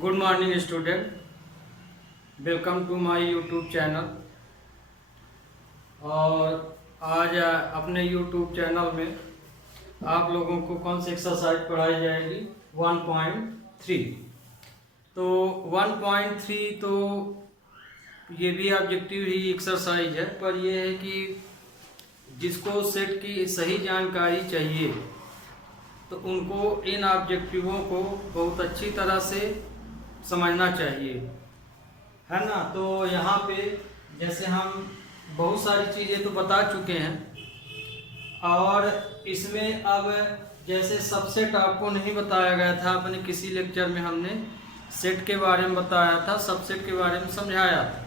Good morning student, welcome to my YouTube channel. और आज अपने यूट्यूब चैनल में आप लोगों को कौन सी एक्सरसाइज पढ़ाई जाएगी 1.3। तो 1.3 तो ये भी ऑब्जेक्टिव ही एक्सरसाइज है, पर यह है कि जिसको सेट की सही जानकारी चाहिए तो उनको इन ऑब्जेक्टिवों को बहुत अच्छी तरह से समझना चाहिए, है ना। तो यहाँ पे जैसे हम बहुत सारी चीज़ें तो बता चुके हैं, और इसमें अब जैसे सबसेट आपको नहीं बताया गया था, अपने किसी लेक्चर में हमने सेट के बारे में बताया था, सबसेट के बारे में समझाया था,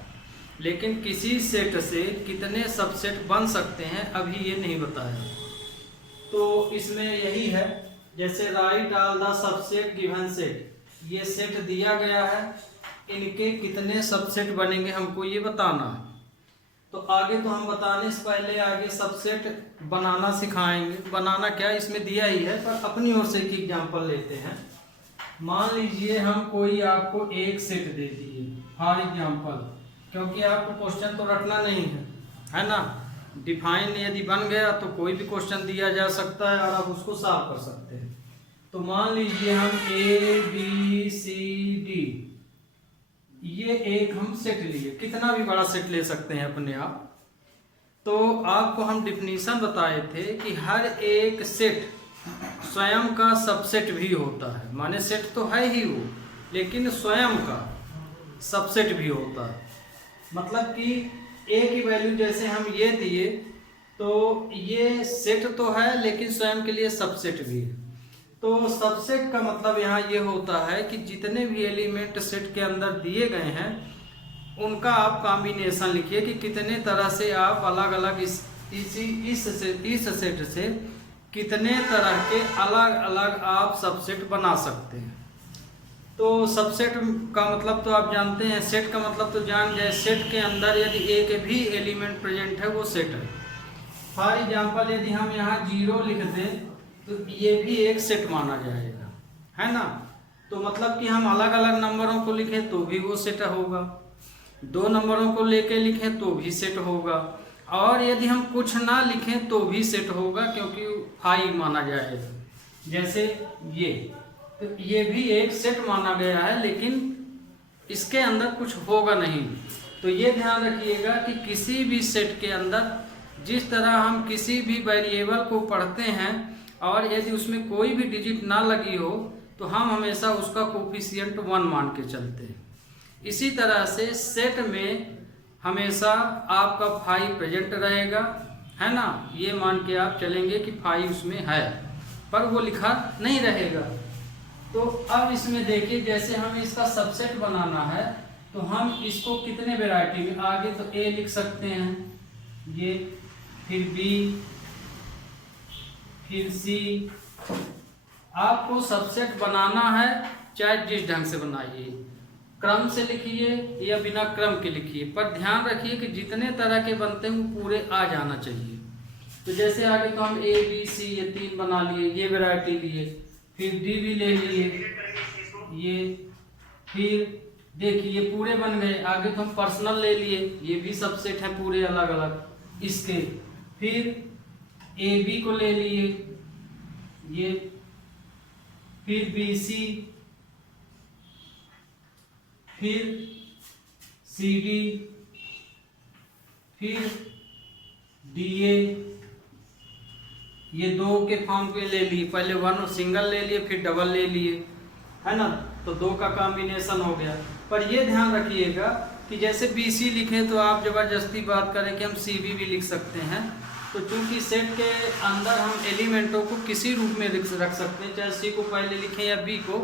लेकिन किसी सेट से कितने सबसेट बन सकते हैं अभी ये नहीं बताया। तो इसमें यही है, जैसे right all the subset given set, ये सेट दिया गया है, इनके कितने सबसेट बनेंगे हमको ये बताना है। तो आगे तो हम बताने से पहले आगे सबसेट बनाना सिखाएंगे। बनाना क्या इसमें दिया ही है, पर अपनी ओर से एक एग्जांपल लेते हैं। मान लीजिए हम कोई आपको एक सेट दे दिए फॉर एग्जांपल, क्योंकि आपको क्वेश्चन तो रटना नहीं है ना। डिफाइन यदि बन गया तो कोई भी क्वेश्चन दिया जा सकता है और आप उसको सॉल्व कर सकते हैं। तो मान लीजिए हम ABCD ये एक हम सेट लिए, कितना भी बड़ा सेट ले सकते हैं अपने आप। तो आपको हम डिफिनीशन बताए थे कि हर एक सेट स्वयं का सबसेट भी होता है, माने सेट तो है ही वो, लेकिन स्वयं का सबसेट भी होता है। मतलब कि ए की वैल्यू जैसे हम ये दिए तो ये सेट तो है लेकिन स्वयं के लिए सबसेट भी है। तो सबसेट का मतलब यहाँ ये होता है कि जितने भी एलिमेंट सेट के अंदर दिए गए हैं उनका आप कॉम्बिनेशन लिखिए कि कितने तरह से आप अलग अलग इस सेट से कितने तरह के अलग अलग आप सबसेट बना सकते हैं। तो सबसेट का मतलब तो आप जानते हैं, सेट का मतलब तो जान जाए, सेट के अंदर यदि एक भी एलिमेंट प्रेजेंट है वो सेट है। फॉर एग्जांपल यदि हम यहाँ 0 लिख दें तो ये भी एक सेट माना जाएगा, है ना। तो मतलब कि हम अलग अलग नंबरों को लिखें तो भी वो सेट होगा, 2 नंबरों को लेके लिखें तो भी सेट होगा, और यदि हम कुछ ना लिखें तो भी सेट होगा, क्योंकि 5 माना जाएगा। जैसे ये, तो ये भी एक सेट माना गया है, लेकिन इसके अंदर कुछ होगा नहीं। तो ये ध्यान रखिएगा कि किसी भी सेट के अंदर जिस तरह हम किसी भी वेरिएबल को पढ़ते हैं और यदि उसमें कोई भी डिजिट ना लगी हो तो हम हमेशा उसका कोफिशिएंट 1 मान के चलते हैं। इसी तरह से सेट में हमेशा आपका 5 प्रेजेंट रहेगा, है ना। ये मान के आप चलेंगे कि 5 उसमें है, पर वो लिखा नहीं रहेगा। तो अब इसमें देखिए, जैसे हमें इसका सबसेट बनाना है तो हम इसको कितने वैरायटी में, आगे तो A लिख सकते हैं, ये फिर B फिर C। आपको सबसेट बनाना है चाहे जिस ढंग से बनाइए, क्रम से लिखिए या बिना क्रम के लिखिए, पर ध्यान रखिए कि जितने तरह के बनते हैं वो पूरे आ जाना चाहिए। तो जैसे आगे तो हम A B C ये 3 बना लिए, ये वैरायटी लिए, फिर D भी ले लिए, ये फिर देखिए ये पूरे बन गए। आगे तो हम पर्सनल ले लिए, ये भी सबसेट है पूरे अलग अलग इसके। फिर AB को ले लिए ये, फिर BC, फिर CD, फिर DA, ये 2 के फॉर्म पे ले लिए, पहले 1 सिंगल ले लिए फिर डबल ले लिए, है ना। तो 2 का कॉम्बिनेशन हो गया। पर ये ध्यान रखिएगा कि जैसे BC लिखें तो आप जबरदस्ती बात करें कि हम CB भी लिख सकते हैं। तो चूंकि सेट के अंदर हम एलिमेंटों को किसी रूप में रख सकते हैं, चाहे C को पहले लिखें या B को,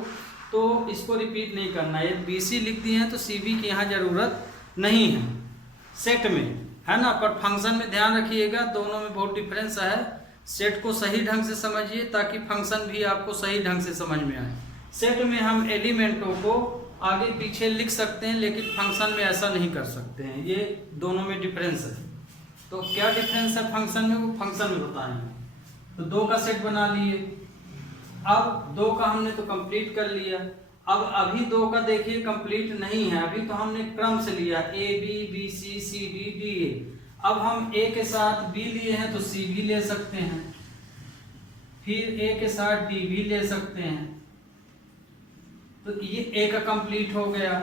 तो इसको रिपीट नहीं करना है। BC लिख दिए हैं तो CB की यहाँ ज़रूरत नहीं है सेट में, है ना। पर फंक्शन में ध्यान रखिएगा, दोनों में बहुत डिफरेंस है। सेट को सही ढंग से समझिए ताकि फंक्शन भी आपको सही ढंग से समझ में आए। सेट में हम एलिमेंटों को आगे पीछे लिख सकते हैं, लेकिन फंक्शन में ऐसा नहीं कर सकते हैं। ये दोनों में डिफरेंस है। तो क्या डिफरेंस है फंक्शन में, वो फंक्शन में बताएंगे। तो 2 का सेट बना लिए। अब 2 का हमने तो कंप्लीट कर लिया। अब अभी 2 का देखिए कंप्लीट नहीं है, अभी तो हमने क्रम से लिया A B B C C D D A. अब हम ए के साथ बी लिए हैं तो सी भी ले सकते हैं, फिर ए के साथ डी भी ले सकते हैं, तो ये ए का कंप्लीट हो गया।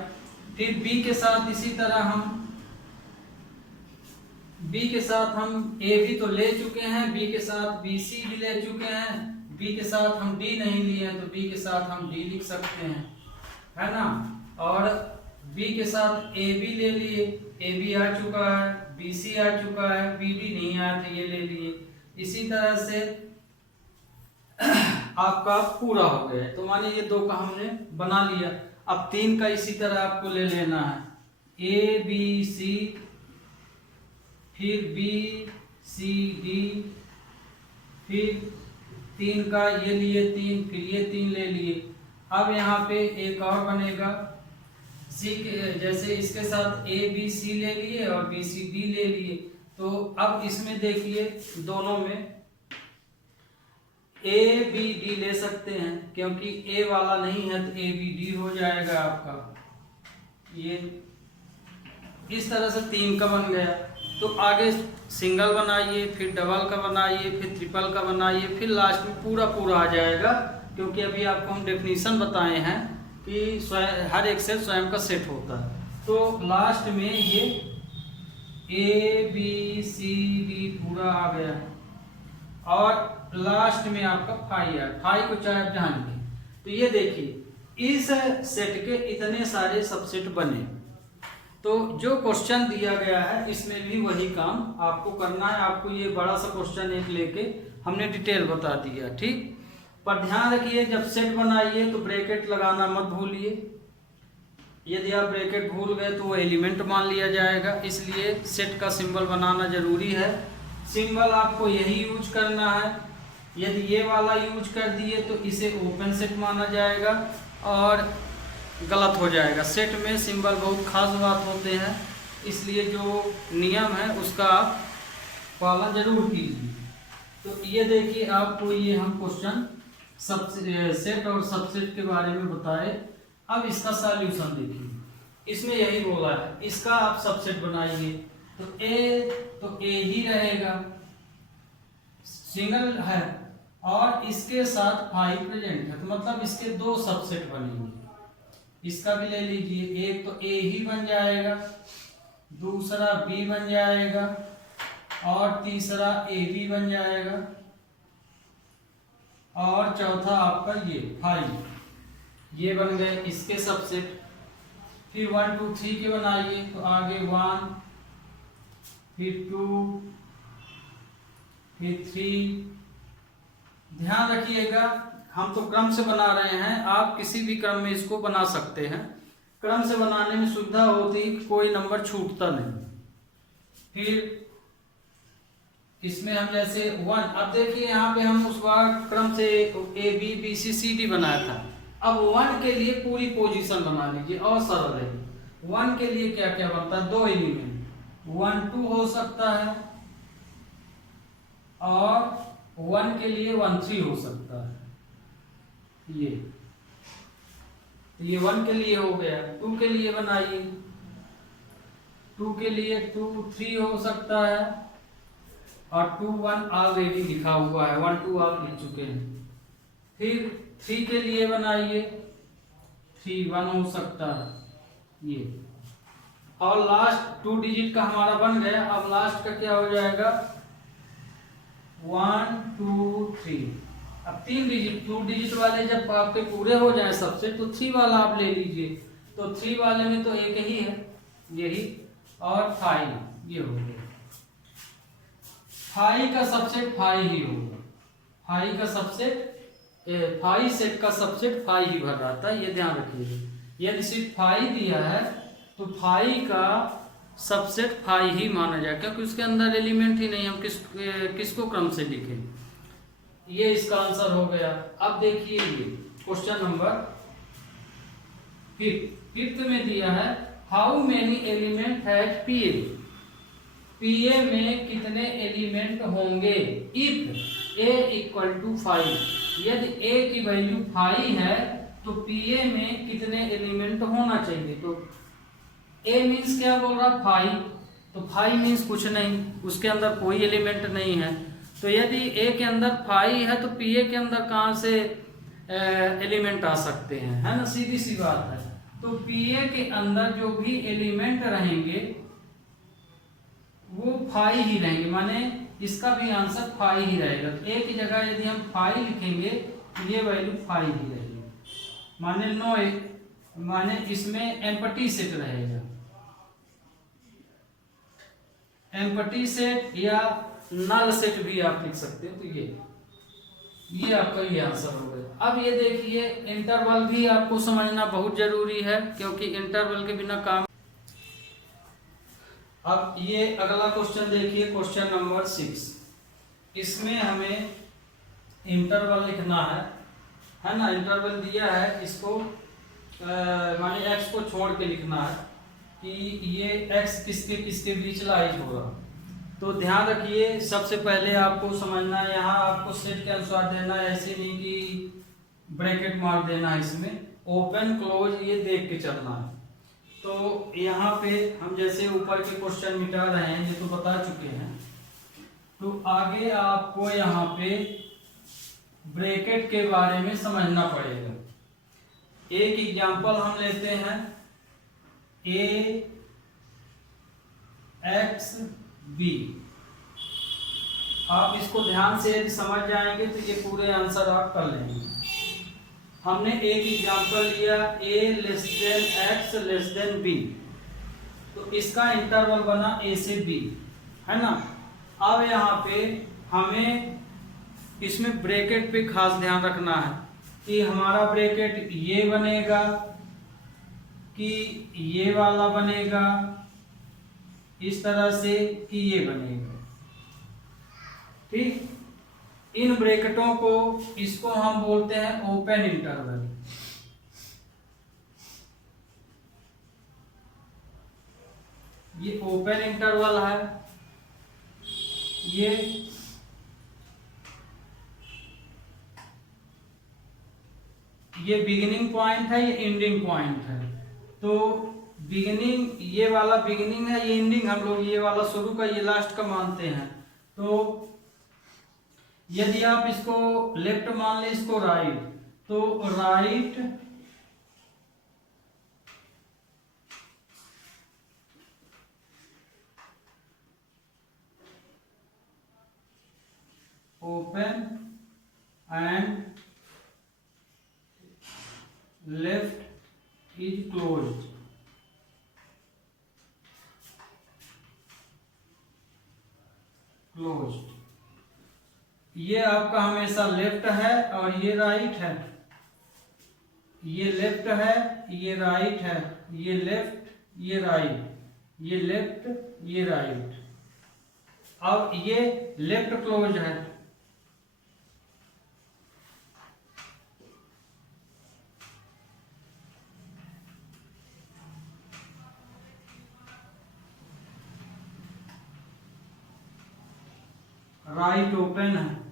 फिर बी के साथ इसी तरह हम बी के साथ हम ए भी तो ले चुके हैं, बी के साथ बी सी भी ले चुके हैं, बी के साथ हम डी नहीं लिए हैं तो बी के साथ हम डी लिख सकते हैं, है ना। और बी के साथ ए भी ले लिए, ए भी आ चुका है, बी सी आ चुका है, बी डी नहीं आया तो ये ले लिए। इसी तरह से आपका पूरा हो गया। तो माने ये 2 का हमने बना लिया। अब 3 का इसी तरह आपको ले लेना है, ए बी सी, फिर बी सी डी, फिर 3 का ये लिए 3, फिर ये 3 ले लिए। अब यहाँ पे एक और बनेगा सी के, जैसे इसके साथ ए बी सी ले लिए और बी सी डी ले लिए। तो अब इसमें देखिए दोनों में ए बी डी ले सकते हैं, क्योंकि ए वाला नहीं है तो ए बी डी हो जाएगा आपका। ये इस तरह से 3 का बन गया। तो आगे सिंगल बनाइए, फिर डबल का बनाइए, फिर ट्रिपल का बनाइए, फिर लास्ट में पूरा पूरा आ जाएगा, क्योंकि अभी आपको हम डेफिनेशन बताए हैं कि हर एक सेट स्वयं का सेट होता है। तो लास्ट में ये ए बी सी डी पूरा आ गया और लास्ट में आपका फाई है। फाई को चाहे आप ध्यान दें। तो ये देखिए इस सेट के इतने सारे सबसेट बने। तो जो क्वेश्चन दिया गया है इसमें भी वही काम आपको करना है। आपको ये बड़ा सा क्वेश्चन एक लेके हमने डिटेल बता दिया, ठीक। पर ध्यान रखिए जब सेट बनाइए तो ब्रैकेट लगाना मत भूलिए। यदि आप ब्रैकेट भूल गए तो वो एलिमेंट मान लिया जाएगा, इसलिए सेट का सिंबल बनाना जरूरी है। सिंबल आपको यही यूज करना है। यदि ये वाला यूज कर दिए तो इसे ओपन सेट माना जाएगा और गलत हो जाएगा। सेट में सिंबल बहुत खास बात होते हैं, इसलिए जो नियम है उसका आप पालन जरूर कीजिए। तो ये देखिए आपको ये हम क्वेश्चन सेट और सबसेट के बारे में बताए। अब इसका सॉल्यूशन देखिए, इसमें यही बोला है इसका आप सबसेट बनाइए। तो ए ही रहेगा, सिंगल है और इसके साथ 5 प्रेजेंट है, तो मतलब इसके 2 सबसेट बनेंगे। इसका भी ले लीजिए, एक तो ए ही बन जाएगा, दूसरा बी बन जाएगा और तीसरा ए बी बन जाएगा और चौथा आपका ये 5। ये बन गए इसके सबसेट। फिर 1 2 3 के बनाइए, तो आगे 1, फिर 2, फिर 3। ध्यान रखिएगा हम तो क्रम से बना रहे हैं, आप किसी भी क्रम में इसको बना सकते हैं। क्रम से बनाने में सुविधा होती, कोई नंबर छूटता नहीं। फिर इसमें हम जैसे 1, अब देखिए यहाँ पे हम उस बार क्रम से A B B C C D बनाया था। अब 1 के लिए पूरी पोजीशन बना लीजिए और सरल है। 1 के लिए क्या क्या बनता है, 2 एलिमेंट, 1 2 हो सकता है और 1 के लिए 1 3 हो सकता है। ये 1 के लिए हो गया। 2 के लिए बनाइए, 2 के लिए 2 3 हो सकता है और 2 1 ऑलरेडी लिखा हुआ है, 1 2 आप लिख चुके हैं। फिर 3 के लिए बनाइए, 3 1 हो सकता है ये। और लास्ट 2 डिजिट का हमारा बन गया। अब लास्ट का क्या हो जाएगा, 1 2 3। अब 3 डिजिट 2 डिजिट वाले जब आपके पूरे हो जाए सबसे, तो 3 वाला आप ले लीजिए। तो 3 वाले में तो एक ही है, यही, और 5 ये हो गया। 5 का सबसेट 5 ही होगा। 5 का सबसेट 5 सेट का सबसेट 5 ही भर जाता है, ये ध्यान रखिएगा। यदि सिर्फ 5 दिया है तो 5 का सबसेट 5 ही माना जाए, क्योंकि उसके अंदर एलिमेंट ही नहीं, हम किसको क्रम से लिखें। ये इसका आंसर हो गया। अब देखिए ये क्वेश्चन नंबर 5 में दिया है, हाउ मेनी एलिमेंट हैज पीए। पीए में कितने एलिमेंट होंगे इफ ए इक्वल टू 5। यदि ए की वैल्यू 5 है तो पीए में कितने एलिमेंट होना चाहिए। तो ए मीन्स क्या बोल रहा, 5, तो 5 मीन्स कुछ नहीं, उसके अंदर कोई एलिमेंट नहीं है। तो यदि ए के अंदर 5 है तो पीए के अंदर कहाँ से एलिमेंट आ सकते हैं, है ना, सीधी सी बात है। तो पीए के अंदर जो भी एलिमेंट रहेंगे वो 5 ही रहेंगे, माने इसका भी आंसर 5 ही रहेगा। तो ए की जगह यदि हम 5 लिखेंगे तो ये वैल्यू 5 ही रहेगी, माने नो, माने इसमें एम्प्टी सेट रहेगा, एम्प्टी सेट या नल सेट भी आप लिख सकते हो। तो ये आपका ये आंसर हो गया। अब ये देखिए इंटरवल भी आपको समझना बहुत जरूरी है, क्योंकि इंटरवल के बिना काम। अब ये अगला क्वेश्चन देखिए, क्वेश्चन नंबर 6। इसमें हमें इंटरवल लिखना है ना, इंटरवल दिया है, इसको माने एक्स को छोड़ के लिखना है कि ये एक्स किसके किसके बीच लाइज होगा। तो ध्यान रखिए, सबसे पहले आपको समझना है, यहाँ आपको सेट के अनुसार देना है, ऐसे नहीं कि ब्रैकेट मार देना है, इसमें ओपन क्लोज ये देख के चलना है। तो यहाँ पे हम जैसे ऊपर के क्वेश्चन मिटा रहे हैं, ये तो बता चुके हैं, तो आगे आपको यहाँ पे ब्रैकेट के बारे में समझना पड़ेगा। एक एग्जांपल हम लेते हैं, ए एक्स बी। आप इसको ध्यान से यदि समझ जाएंगे तो ये पूरे आंसर आप कर लेंगे। हमने एक एग्जांपल लिया, A less than X less than B, तो इसका इंटरवल बना ए से बी, है ना। अब यहाँ पे हमें इसमें ब्रैकेट पे खास ध्यान रखना है कि हमारा ब्रैकेट ये बनेगा कि ये वाला बनेगा, इस तरह से कि ये बनेगा, ठीक। इन ब्रैकेटों को, इसको हम बोलते हैं ओपन इंटरवल। ये ओपन इंटरवल है, ये बिगिनिंग पॉइंट है, ये एंडिंग पॉइंट है। तो बिगिनिंग, ये वाला बिगिनिंग है, ये एंडिंग, हम लोग ये वाला शुरू का ये लास्ट का मानते हैं। तो यदि आप इसको लेफ्ट मान ले, इसको राइट, तो right open and left is closed. ये आपका हमेशा लेफ्ट है और ये राइट है, ये लेफ्ट है, ये राइट है, ये लेफ्ट, ये राइट, ये लेफ्ट, ये राइट। अब ये लेफ्ट क्लोज है, राइट ओपन है।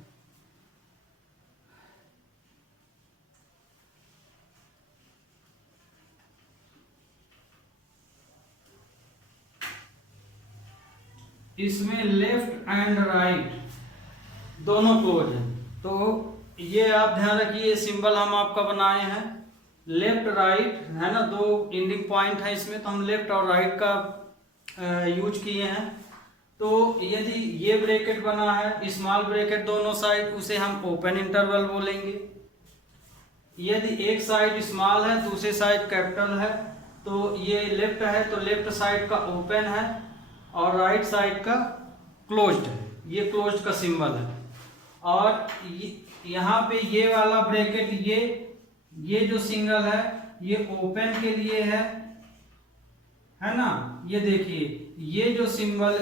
इसमें लेफ्ट एंड राइट दोनों क्लोज है। तो ये आप ध्यान रखिए, सिंबल हम आपका बनाए हैं लेफ्ट राइट, है ना, दो एंडिंग पॉइंट है इसमें, तो हम लेफ्ट और राइट का यूज किए हैं। तो यदि ये ब्रैकेट बना है स्मॉल ब्रैकेट दोनों साइड, उसे हम ओपन इंटरवल बोलेंगे। यदि एक साइड स्मॉल है दूसरे साइड कैपिटल है, तो ये लेफ्ट है तो लेफ्ट साइड का ओपन है और राइट साइड का क्लोज्ड है, ये क्लोज्ड का सिंबल है। और यहाँ पे ये वाला ब्रैकेट, ये जो सिंगल है ये ओपन के लिए है ना। ये देखिए, ये जो सिंबल,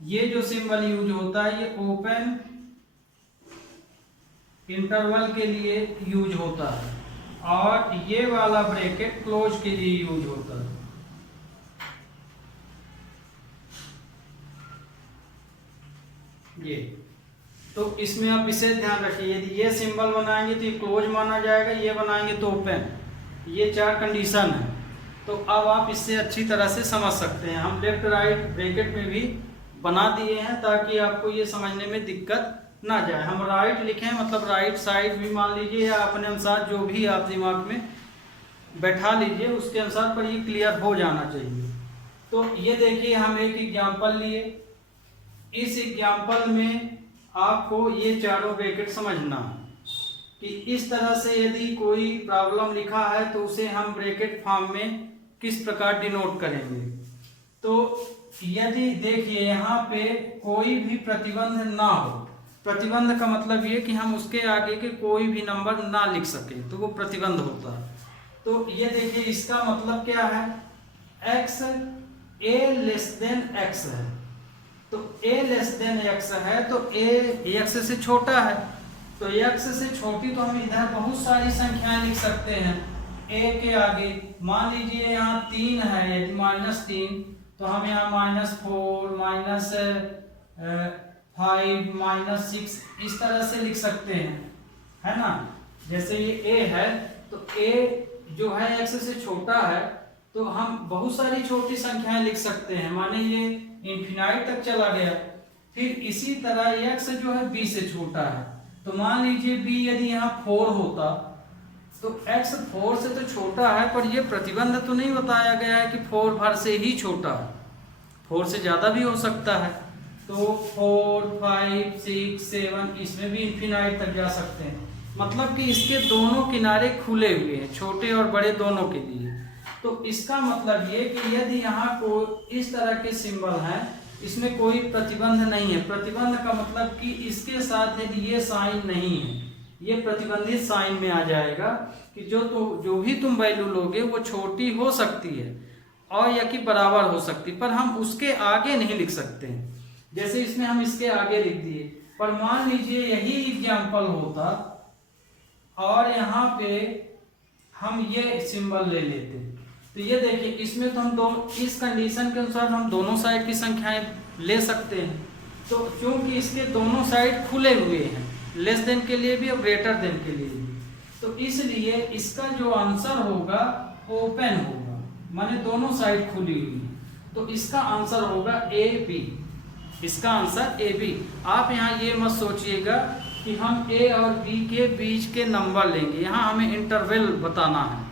ये जो सिंबल यूज होता है ये ओपन इंटरवल के लिए यूज होता है, और ये वाला ब्रैकेट क्लोज के लिए यूज होता है। ये तो इसमें आप विशेष ध्यान रखिए, यदि ये सिंबल बनाएंगे तो ये क्लोज माना जाएगा, ये बनाएंगे तो ओपन। ये 4 कंडीशन है। तो अब आप इससे अच्छी तरह से समझ सकते हैं। हम लेफ्ट राइट ब्रैकेट में भी बना दिए हैं ताकि आपको ये समझने में दिक्कत ना जाए। हम राइट लिखें मतलब राइट साइड भी मान लीजिए, या अपने अनुसार जो भी आप दिमाग में बैठा लीजिए उसके अनुसार, पर ये क्लियर हो जाना चाहिए। तो ये देखिए हम एक एग्जाम्पल लिए। इस एग्जाम्पल में आपको ये चारों ब्रैकेट समझना है कि इस तरह से यदि कोई प्रॉब्लम लिखा है तो उसे हम ब्रैकेट फॉर्म में किस प्रकार डिनोट करेंगे। तो यदि देखिए यहाँ पे कोई भी प्रतिबंध ना हो, प्रतिबंध का मतलब ये कि हम उसके आगे के कोई भी नंबर ना लिख सके, तो वो प्रतिबंध होता है। तो ये देखिए इसका मतलब क्या है, x a less than x है। तो a लेस देन x है तो a x से छोटा है, तो x से छोटी तो हम इधर बहुत सारी संख्याएं लिख सकते हैं a के आगे। मान लीजिए यहाँ 3 है, यदि -3 तो हम यहाँ -4 -5 -6 इस तरह से लिख सकते हैं, है ना। जैसे ये a है तो a जो है x से छोटा है तो हम बहुत सारी छोटी संख्याएं लिख सकते हैं, माने ये इन्फिनाइट तक चला गया। फिर इसी तरह x जो है b से छोटा है, तो मान लीजिए b यदि यहाँ 4 होता तो x 4 से तो छोटा है, पर ये प्रतिबंध तो नहीं बताया गया है कि 4 भर से ही छोटा है, 4 से ज्यादा भी हो सकता है। तो 4 5 6 7 इसमें भी इन्फिनाइट तक जा सकते हैं, मतलब कि इसके दोनों किनारे खुले हुए हैं, छोटे और बड़े दोनों के लिए। तो इसका मतलब ये कि यदि यहाँ को इस तरह के सिंबल हैं, इसमें कोई प्रतिबंध नहीं है। प्रतिबंध का मतलब कि इसके साथ यदि ये साइन नहीं है, ये प्रतिबंधित साइन में आ जाएगा कि जो भी तुम वैल्यू लोगे वो छोटी हो सकती है और या कि बराबर हो सकती, पर हम उसके आगे नहीं लिख सकते हैं। जैसे इसमें हम इसके आगे लिख दिए, पर मान लीजिए यही एग्जाम्पल होता और यहाँ पे हम ये सिंबल ले लेते, तो ये देखिए इसमें तो हम इस कंडीशन के अनुसार हम दोनों साइड की संख्याएं ले सकते हैं। तो क्योंकि इसके दोनों साइड खुले हुए हैं, लेस देन के लिए भी और ग्रेटर देन के लिए भी, तो इसलिए इसका जो आंसर होगा ओपन होगा, माने दोनों साइड खुली हुई है। तो इसका आंसर होगा ए बी, इसका आंसर ए बी। आप यहाँ ये मत सोचिएगा कि हम ए और बी के बीच के नंबर लेंगे, यहाँ हमें इंटरवल बताना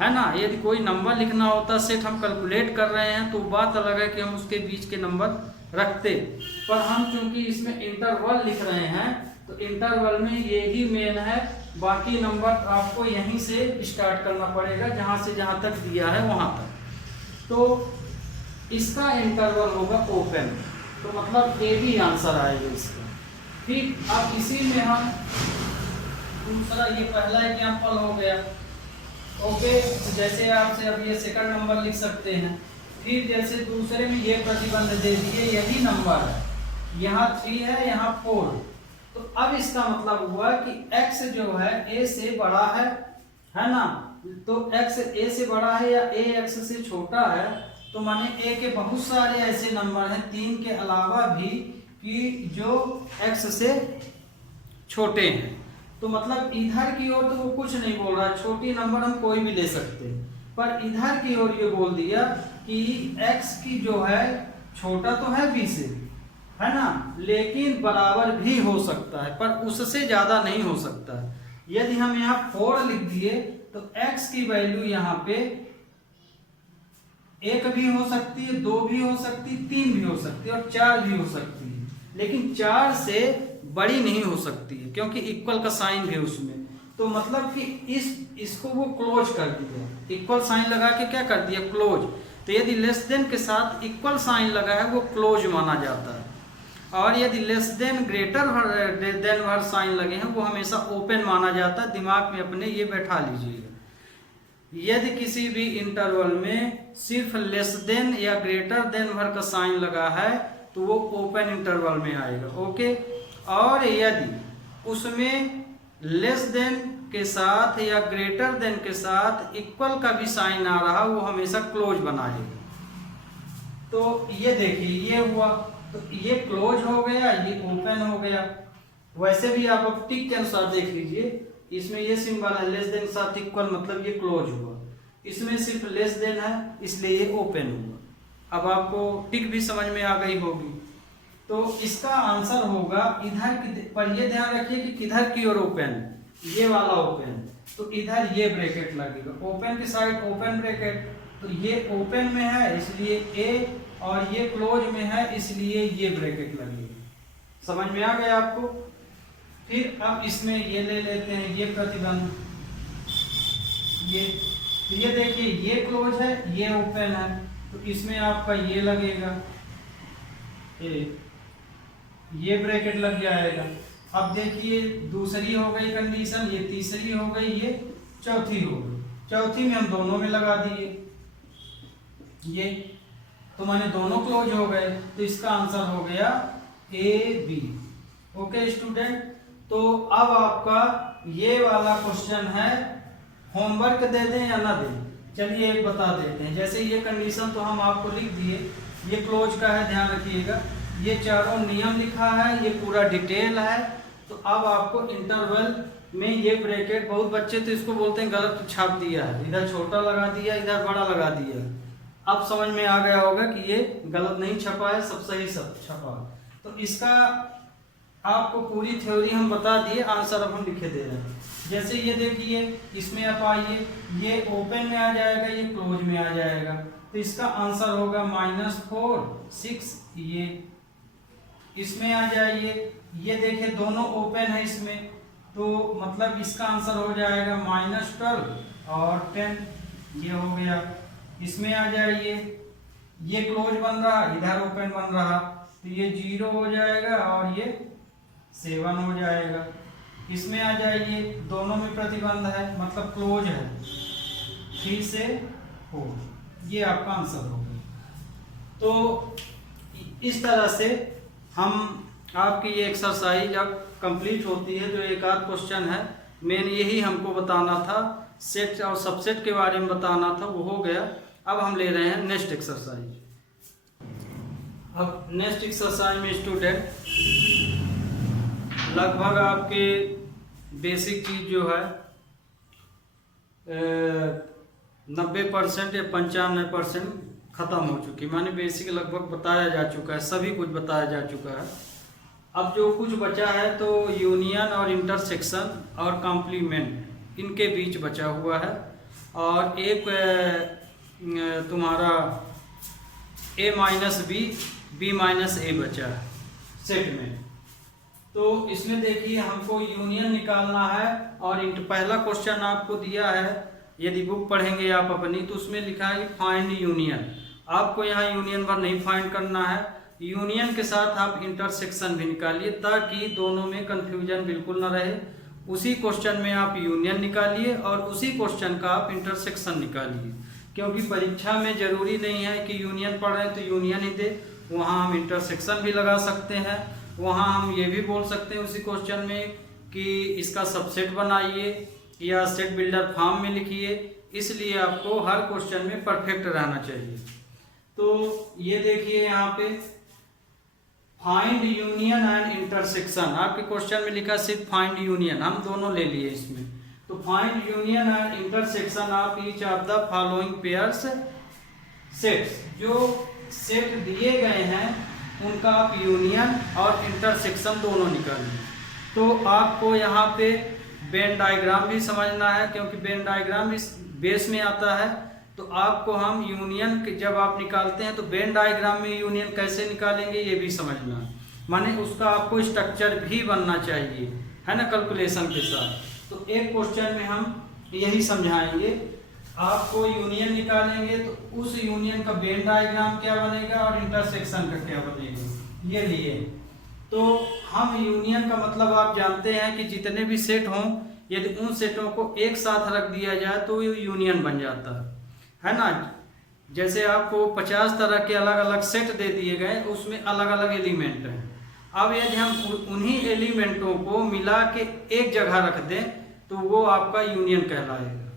है ना। यदि कोई नंबर लिखना होता, सेट हम कैलकुलेट कर रहे हैं तो बात अलग है कि हम उसके बीच के नंबर रखते, पर हम चूंकि इसमें इंटरवल लिख रहे हैं तो इंटरवल में ये ही मेन है, बाकी नंबर आपको यहीं से स्टार्ट करना पड़ेगा, जहां से जहां तक दिया है वहां तक। तो इसका इंटरवल होगा ओपन, तो मतलब ए भी आंसर आएगा इसका। फिर अब इसी में हम दूसरा, ये पहला एग्जाम्पल हो गया, ओके। तो जैसे आपसे अब ये सेकंड नंबर लिख सकते हैं। फिर जैसे दूसरे में ये प्रतिबंध दे दिए, यही नंबर है, यहाँ 3 है यहाँ 4, तो अब इसका मतलब हुआ कि x जो है a से बड़ा है ना। तो x a से बड़ा है या a x से छोटा है, तो माने a के बहुत सारे ऐसे नंबर हैं 3 के अलावा भी कि जो x से छोटे हैं। तो मतलब इधर की ओर तो वो कुछ नहीं बोल रहा, छोटी नंबर हम कोई भी ले सकते हैं, पर इधर की ओर ये बोल दिया कि x की जो है छोटा तो है b से, है ना, लेकिन बराबर भी हो सकता है, पर उससे ज्यादा नहीं हो सकता। यदि हम यहाँ 4 लिख दिए तो x की वैल्यू यहाँ पे 1 भी हो सकती है, 2 भी हो सकती है, 3 भी हो सकती है और 4 भी हो सकती है, लेकिन 4 से बड़ी नहीं हो सकती है क्योंकि इक्वल का साइन भी उसमें। तो मतलब कि इसको वो क्लोज कर दिया, इक्वल साइन लगा के क्या कर दिया, क्लोज। तो यदि लेस देन के साथ इक्वल साइन लगा है वो क्लोज माना जाता है, और यदि लेस देन ग्रेटर देन वाले साइन लगे हैं वो हमेशा ओपन माना जाता है। दिमाग में अपने ये बैठा लीजिएगा। यदि किसी भी इंटरवल में सिर्फ लेस देन या ग्रेटर देन भर का साइन लगा है तो वो ओपन इंटरवल में आएगा, ओके। और यदि उसमें लेस देन के साथ या ग्रेटर देन के साथ इक्वल का भी साइन आ रहा वो हमेशा क्लोज बनाएगा। तो ये देखिए ये हुआ, तो ये क्लोज हो गया, ये ओपन हो गया। वैसे भी आप अब टिक के अनुसार देख लीजिए, इसमें ये सिंबल है लेस देन के साथ इक्वल, मतलब ये क्लोज हुआ, इसमें सिर्फ लेस देन है इसलिए ये ओपन हुआ। अब आपको टिक भी समझ में आ गई होगी। तो इसका आंसर होगा इधर पर ये ध्यान रखिए कि किधर की ओर ओपन, ये वाला ओपन, तो इधर ये ब्रैकेट लगेगा, ओपन की साइड ओपन ब्रैकेट, तो ये ओपन में है इसलिए ए, और ये क्लोज में है इसलिए ये ब्रैकेट लगेगा। समझ में आ गया आपको? फिर अब इसमें ये ले लेते हैं, ये प्रतिबंध, ये देखिए ये क्लोज है ये ओपन है, तो इसमें आपका ये लगेगा ये ब्रैकेट लग जाएगा। अब देखिए दूसरी हो गई कंडीशन, ये तीसरी हो गई, ये चौथी हो गई। चौथी में हम दोनों में लगा दिए ये, तो माने दोनों क्लोज हो गए, तो इसका आंसर हो गया ए बी। ओके स्टूडेंट, तो अब आपका ये वाला क्वेश्चन है, होमवर्क दे दें या ना दें? चलिए एक बता देते हैं। जैसे ये कंडीशन तो हम आपको लिख दिए, ये क्लोज का है, ध्यान रखिएगा, ये चारों नियम लिखा है, ये पूरा डिटेल है। तो अब आपको इंटरवल में ये ब्रैकेट, बहुत बच्चे तो इसको बोलते हैं गलत छाप दिया है, इधर छोटा लगा दिया इधर बड़ा लगा दिया। अब समझ में आ गया होगा कि ये गलत नहीं छपा है, सब सही सब छपा। तो इसका आपको पूरी थ्योरी हम बता दिए, आंसर अब हम लिखे दे रहे हैं। जैसे ये देखिए, इसमें आप आइए, ये ओपन में आ जाएगा, ये क्लोज में आ जाएगा, तो इसका आंसर होगा -4 6। ये इसमें आ जाइए, ये देखिए दोनों ओपन है इसमें, तो मतलब इसका आंसर हो जाएगा -12 और 10, ये हो गया। इसमें आ जाइए, ये क्लोज बन रहा, इधर ओपन बन रहा, तो ये 0 हो जाएगा और ये 7 हो जाएगा। इसमें आ जाइए, दोनों में प्रतिबंध है, मतलब क्लोज है, 3 से 4, ये आपका आंसर होगा। तो इस तरह से हम आपकी ये एक्सरसाइज अब कंप्लीट होती है। जो एक आध क्वेश्चन है, मेन यही हमको बताना था, सेट और सबसेट के बारे में बताना था, वो हो गया। अब हम ले रहे हैं नेक्स्ट एक्सरसाइज। अब नेक्स्ट एक्सरसाइज में स्टूडेंट लगभग आपके बेसिक चीज जो है 90% या 95% खत्म हो चुकी, माने बेसिक लगभग बताया जा चुका है, सभी कुछ बताया जा चुका है। अब जो कुछ बचा है तो यूनियन और इंटरसेक्शन और कॉम्प्लीमेंट, इनके बीच बचा हुआ है, और एक तुम्हारा A-B B-A बचा है सेट में। तो इसमें देखिए हमको यूनियन निकालना है, और पहला क्वेश्चन आपको दिया है, यदि बुक पढ़ेंगे आप अपनी तो उसमें लिखा है फाइंड यूनियन। आपको यहाँ यूनियन भर नहीं फाइंड करना है, यूनियन के साथ आप इंटरसेक्शन भी निकालिए, ताकि दोनों में कंफ्यूजन बिल्कुल न रहे। उसी क्वेश्चन में आप यूनियन निकालिए और उसी क्वेश्चन का आप इंटरसेक्शन निकालिए, क्योंकि परीक्षा में जरूरी नहीं है कि यूनियन पढ़ रहे हैं तो यूनियन ही दे, वहाँ हम इंटरसेक्शन भी लगा सकते हैं। वहाँ हम ये भी बोल सकते हैं उसी क्वेश्चन में कि इसका सबसेट बनाइए या सेट बिल्डर फॉर्म में लिखिए, इसलिए आपको हर क्वेश्चन में परफेक्ट रहना चाहिए। तो ये देखिए यहाँ पे फाइंड यूनियन एंड इंटरसेक्शन, आपके क्वेश्चन में लिखा सिर्फ फाइंड यूनियन, हम दोनों ले लिए इसमें। तो find union and intersection of each of the following pairs sets, जो सेट दिए गए हैं उनका आप यूनियन और इंटरसेक्शन दोनों निकालिए। तो आपको यहाँ पे वेन डायग्राम भी समझना है, क्योंकि वेन डायग्राम इस बेस में आता है। तो आपको हम यूनियन जब आप निकालते हैं तो वेन डायग्राम में यूनियन कैसे निकालेंगे ये भी समझना, माने उसका आपको स्ट्रक्चर भी बनना चाहिए, है ना, कैलकुलेशन के साथ। तो एक क्वेश्चन में हम यही समझाएंगे, आपको यूनियन निकालेंगे तो उस यूनियन का वेन डायग्राम क्या बनेगा और इंटरसेक्शन का क्या बनेगा, ये लिए। तो हम यूनियन का मतलब आप जानते हैं कि जितने भी सेट हों, यदि उन सेटों को एक साथ रख दिया जाए तो यूनियन बन जाता है ना। जैसे आपको 50 तरह के अलग अलग सेट दे दिए गए, उसमें अलग अलग एलिमेंट हैं। अब यदि हम उन्हीं एलिमेंटों को मिला के एक जगह रख दें तो वो आपका यूनियन कहलाएगा।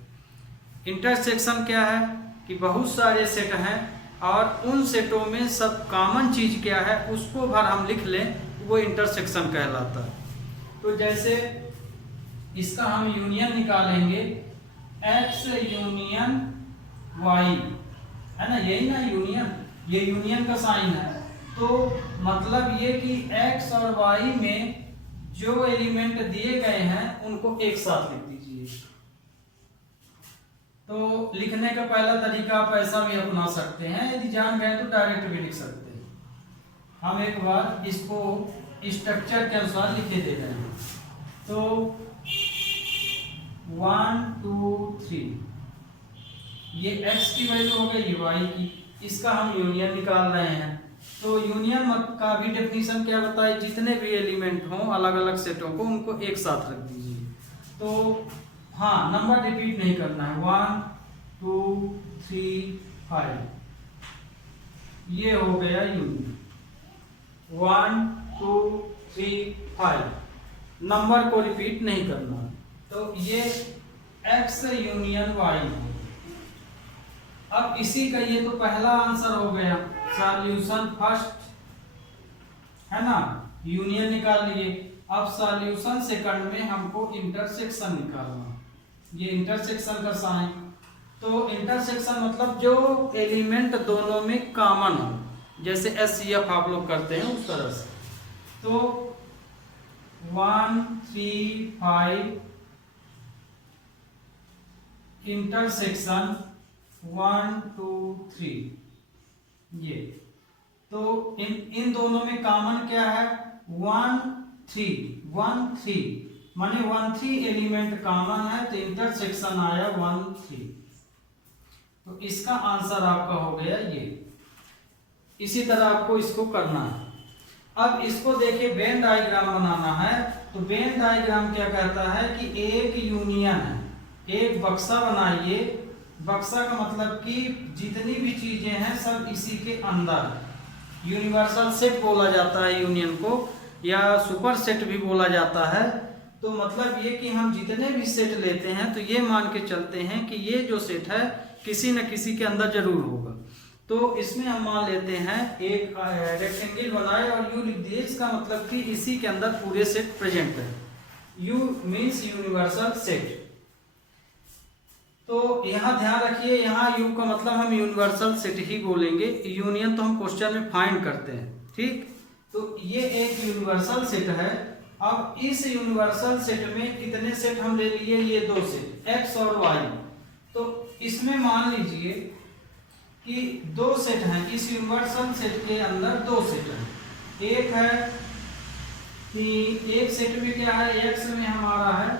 इंटरसेक्शन क्या है कि बहुत सारे सेट हैं और उन सेटों में सब कॉमन चीज क्या है उसको भर हम लिख लें, वो इंटरसेक्शन कहलाता है। तो जैसे इसका हम यूनियन निकालेंगे, x यूनियन y, है ना, यही ना यूनियन, ये यूनियन का साइन है। तो मतलब ये कि x और y में जो एलिमेंट दिए गए हैं उनको एक साथ लिख दीजिए। तो लिखने का पहला तरीका आप ऐसा भी अपना सकते हैं, यदि जान गए तो डायरेक्ट भी लिख सकते हैं। हम एक बार इसको स्ट्रक्चर के अनुसार लिखे दे रहे हैं। तो 1 2 3 ये x की वैल्यू हो गई, ये y की, इसका हम यूनियन निकाल रहे हैं। तो यूनियन का भी डेफिनेशन क्या बताए, जितने भी एलिमेंट हों अलग अलग सेटों को उनको एक साथ रख दीजिए। तो हाँ, नंबर रिपीट नहीं करना है, 1 2 3 5, ये हो गया यूनियन, 1 2 3 5, नंबर को रिपीट नहीं करना। तो ये x यूनियन y। अब इसी का ये तो पहला आंसर हो गया, सॉल्यूशन फर्स्ट, है ना, यूनियन निकाल लिए। अब सॉल्यूशन सेकंड में हमको इंटरसेक्शन निकालना, ये इंटरसेक्शन का साइन। तो इंटरसेक्शन मतलब जो एलिमेंट दोनों में कॉमन हो, जैसे SCF आप लोग करते हैं उस तरह से। तो 1 3 5 इंटरसेक्शन 1 2 3, ये तो इन दोनों में कॉमन क्या है, 1 3 माने 1 3 एलिमेंट कॉमन है, तो इंटरसेक्शन आया 1 3। तो इसका आंसर आपका हो गया ये। इसी तरह आपको इसको करना है। अब इसको देखिए, वेन डायग्राम बनाना है। तो वेन डायग्राम क्या कहता है कि एक यूनियन है, एक बक्सा बनाइए। बक्सा का मतलब कि जितनी भी चीजें हैं सब इसी के अंदर। यूनिवर्सल सेट बोला जाता है यूनियन को, या सुपर सेट भी बोला जाता है। तो मतलब ये कि हम जितने भी सेट लेते हैं तो ये मान के चलते हैं कि ये जो सेट है किसी न किसी के अंदर जरूर होगा। तो इसमें हम मान लेते हैं एक रेक्टेंगल बनाए और यू लिख दिए, इसका मतलब कि इसी के अंदर पूरे सेट प्रेजेंट है। You means universal set. तो यहाँ ध्यान रखिए, यहाँ यू का मतलब हम यूनिवर्सल सेट ही बोलेंगे। यूनियन तो हम क्वेश्चन में फाइंड करते हैं, ठीक। तो ये एक यूनिवर्सल सेट है। अब इस यूनिवर्सल सेट में कितने सेट हम ले लिए, ये दो सेट, x और y। तो इसमें मान लीजिए कि दो सेट हैं, इस यूनिवर्सल सेट के अंदर दो सेट हैं। एक है कि एक सेट में क्या है, x में हमारा है,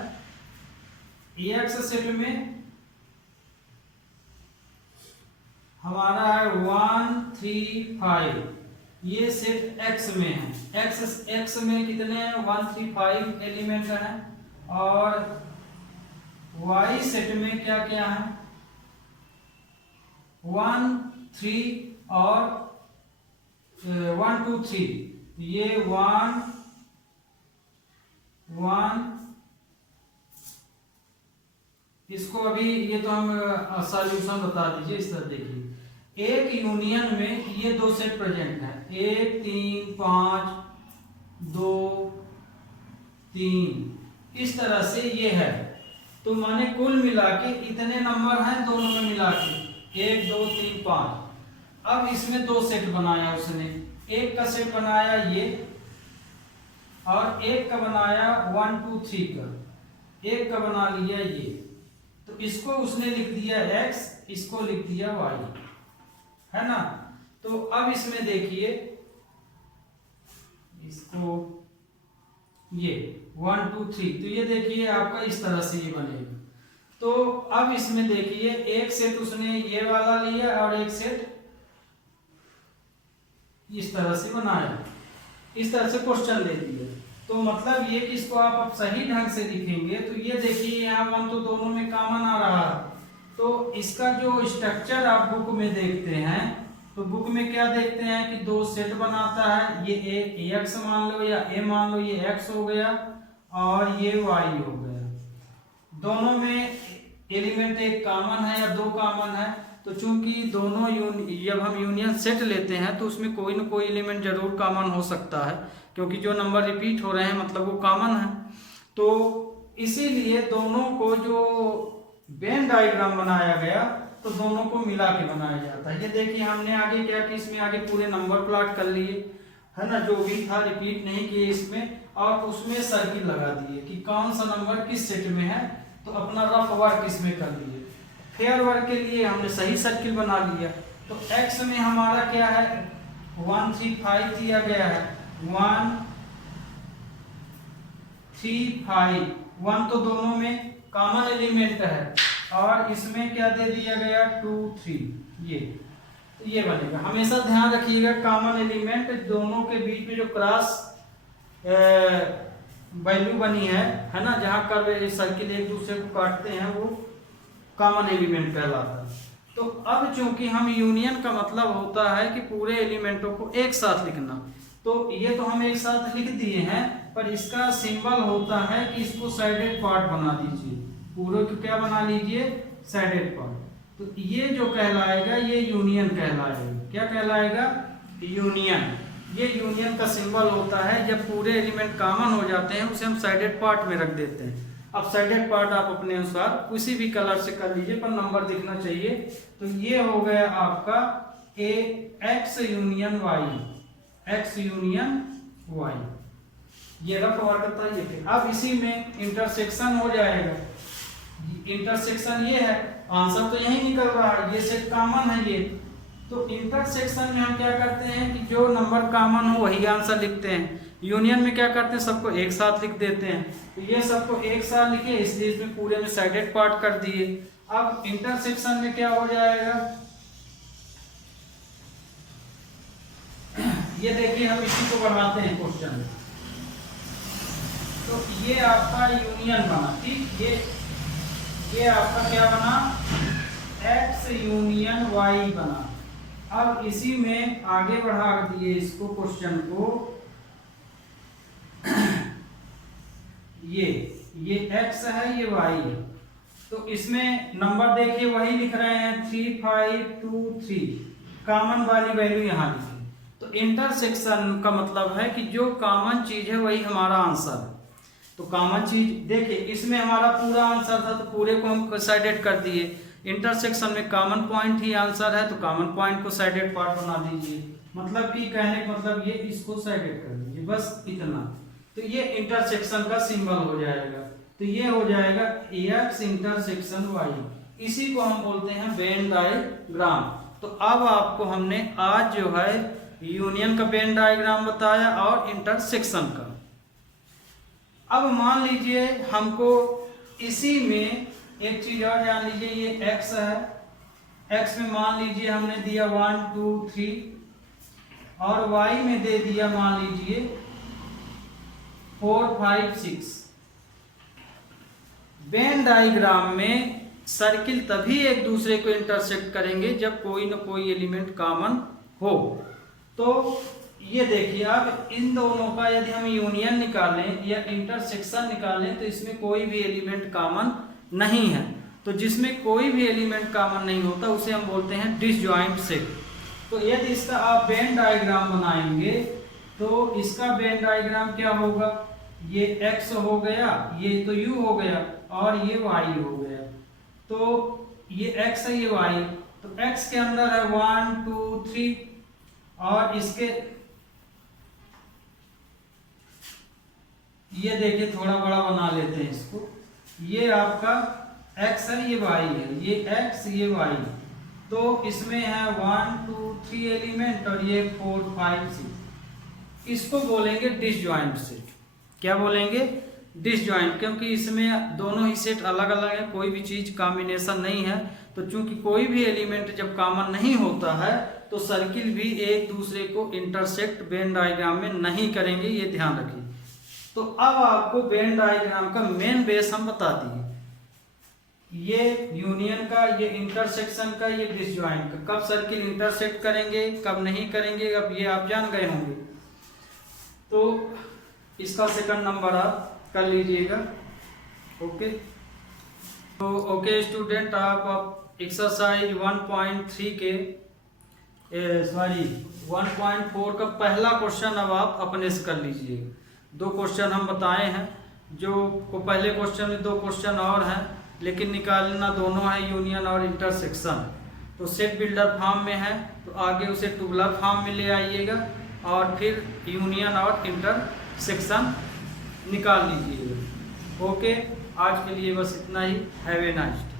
x सेट में हमारा है 1 3 5, ये सेट x में है। x में कितने हैं, 1 3 5 एलिमेंट हैं। और y सेट में क्या क्या है, 1 3 और 1 2 3, ये 1 1, इसको अभी ये तो हम सॉल्यूशन बता दीजिए। इस तरह देखिए, एक यूनियन में ये दो सेट प्रेजेंट है, 1 3 5 2 3, इस तरह से ये है। तो माने कुल मिला के इतने नंबर हैं दोनों में मिला के, 1 2 3 5। अब इसमें दो सेट बनाया उसने, एक का सेट बनाया ये और एक का बनाया 1 2 3 का, एक का बना लिया ये। तो इसको उसने लिख दिया x, इसको लिख दिया y, है ना। तो अब इसमें देखिए, इसको ये 1 2 3, तो ये देखिए आपका इस तरह से ये बनेगा। तो अब इसमें देखिए, एक सेट उसने ये वाला लिया और एक सेट इस तरह से बनाया, इस तरह से क्वेश्चन दे दिया। तो मतलब ये कि इसको आप सही ढंग से लिखेंगे तो ये देखिए यहाँ 1 तो दोनों में कॉमन आ रहा है। तो इसका जो स्ट्रक्चर आप बुक में देखते हैं, तो बुक में क्या देखते हैं कि दो सेट बनाता है, ये x मान लो या a मान लो, ये x हो गया और ये y हो गया। दोनों में एलिमेंट एक कॉमन है या दो कॉमन है। तो चूंकि दोनों जब हम यूनियन सेट लेते हैं तो उसमें कोई ना कोई एलिमेंट जरूर कॉमन हो सकता है। क्योंकि जो नंबर रिपीट हो रहे हैं मतलब वो कॉमन है। तो इसीलिए दोनों को जो वेन डायग्राम बनाया गया तो दोनों को मिला के बनाया जाता है। ये देखिए हमने आगे क्या कि इसमें आगे पूरे नंबर प्लॉट कर लिए है ना, जो भी था रिपीट नहीं किए इसमें, और उसमें सर्किल लगा दिए कि कौन सा नंबर किस सेट में है, तो अपना रफ वर्क इसमें कर लिए। फेयर वर्क के लिए हमने सही सर्किल बना लिया। तो x में हमारा क्या है 135 दिया गया है, 1 3 5 1 तो दोनों में कॉमन एलिमेंट है, और इसमें क्या दे दिया गया 2 3 ये बनेगा। हमेशा ध्यान रखिएगा कॉमन एलिमेंट दोनों के बीच में जो क्रॉस वैल्यू बनी है ना, जहां कर्व सर्किल एक दूसरे को काटते हैं वो कॉमन एलिमेंट कहलाता है। तो अब चूंकि हम यूनियन का मतलब होता है कि पूरे एलिमेंटों को एक साथ लिखना, तो ये तो हम एक साथ लिख दिए हैं, पर इसका सिंबल होता है कि इसको साइडेड पार्ट बना दीजिए, पूरे को क्या बना लीजिए साइडेड पार्ट। तो ये जो कहलाएगा ये यूनियन कहलाएगा। क्या कहलाएगा यूनियन। ये यूनियन का सिंबल होता है जब पूरे एलिमेंट कॉमन हो जाते हैं उसे हम साइडेड पार्ट में रख देते हैं। अब साइडेड पार्ट आप अपने अनुसार किसी भी कलर से कर लीजिए पर नंबर दिखना चाहिए। तो ये हो गया आपका A X union Y, X union Y, ये रफ वर्क था ये। अब इसी में इंटरसेक्शन हो जाएगा। इंटरसेक्शन ये है, आंसर तो यही निकल रहा है, ये सेट कॉमन है ये। तो इंटरसेक्शन में हम क्या करते हैं कि जो नंबर कॉमन हो वही आंसर लिखते हैं। यूनियन में क्या करते हैं सबको एक साथ लिख देते हैं। तो ये सबको एक साथ लिखे इसलिए इसमें पूरे में साइडेड पार्ट कर दिए। अब इंटरसेक्शन में क्या हो जाएगा, ये देखिए हम इसी को बढ़ाते हैं क्वेश्चन में। तो ये आपका यूनियन बना, ठीक, ये आपका क्या बना x यूनियन y बना। अब इसी में आगे बढ़ा दिए इसको क्वेश्चन को, ये x है ये y है। तो इसमें नंबर देखिए वही लिख रहे हैं 3 5 2 3, कॉमन वाली वैल्यू यहाँ लिखी। तो इंटरसेक्शन का मतलब है कि जो कॉमन चीज है वही हमारा आंसर है। तो कॉमन चीज देखिए इसमें हमारा पूरा आंसर था तो पूरे को हम साइडेड कर दिए। इंटरसेक्शन में कॉमन पॉइंट ही आंसर है तो कॉमन पॉइंट को साइडेड पार्ट बना दीजिए। मतलब कि कहने का मतलब ये इसको साइडेड कर दीजिए, बस इतना। तो ये इंटरसेक्शन का सिंबल हो जाएगा। तो ये हो जाएगा एक्स इंटरसेक्शन वाई, इसी को हम बोलते हैं वेन डायग्राम। तो अब आपको हमने आज जो है यूनियन का वेन डायग्राम बताया और इंटरसेक्शन का। अब मान लीजिए हमको इसी में एक चीज और जान लीजिए, ये x है, x में मान लीजिए हमने दिया 1 2 3 और y में दे दिया मान लीजिए 4 5 6। वेन डायग्राम में सर्किल तभी एक दूसरे को इंटरसेक्ट करेंगे जब कोई ना कोई एलिमेंट कॉमन हो। तो ये देखिए अब इन दोनों का यदि हम यूनियन निकालें या इंटरसेक्शन निकालें तो इसमें कोई भी एलिमेंट कॉमन नहीं है। तो जिसमें कोई भी एलिमेंट कॉमन नहीं होता उसे हम बोलते हैं डिसजॉइंट सेट। तो यदि इसका आप वेन डायग्राम बनाएंगे तो इसका वेन डायग्राम क्या होगा, ये x हो गया, ये तो u हो गया और ये y हो गया। तो ये x है ये y, तो x के अंदर है 1 2 3 और इसके ये देखिए थोड़ा बड़ा बना लेते हैं इसको, ये आपका x है ये y है, ये x ये y। तो इसमें है 1 2 3 एलिमेंट और ये 4 5 6, इसको बोलेंगे डिसजॉइंट सेट। क्या बोलेंगे डिसजॉइंट, क्योंकि इसमें दोनों ही सेट अलग अलग है, कोई भी चीज कॉम्बिनेशन नहीं है। तो चूंकि कोई भी एलिमेंट जब कॉमन नहीं होता है तो सर्किल भी एक दूसरे को इंटरसेक्ट वेन डायग्राम में नहीं करेंगे, ये ध्यान रखिए। तो अब आपको वेन डायग्राम का मेन बेस हम बता दिए, ये यूनियन का, ये इंटरसेक्शन का, ये डिसजॉइंट का। कब सर्किल इंटरसेक्ट करेंगे कब नहीं करेंगे अब ये आप जान गए होंगे। तो इसका सेकंड नंबर आप कर लीजिएगा। ओके, तो ओके स्टूडेंट, आप एक्सरसाइज 1.3 के सॉरी 1.4 का पहला क्वेश्चन अब आप अपने से कर लीजिए। 2 क्वेश्चन हम बताए हैं, जो को पहले क्वेश्चन में 2 क्वेश्चन और हैं, लेकिन निकालना दोनों है यूनियन और इंटरसेक्शन। तो सेट बिल्डर फॉर्म में है तो आगे उसे टुबुलर फॉर्म में ले आइएगा और फिर यूनियन और इंटरसेक्शन निकाल लीजिएगा। ओके, आज के लिए बस इतना ही। Have a nice day.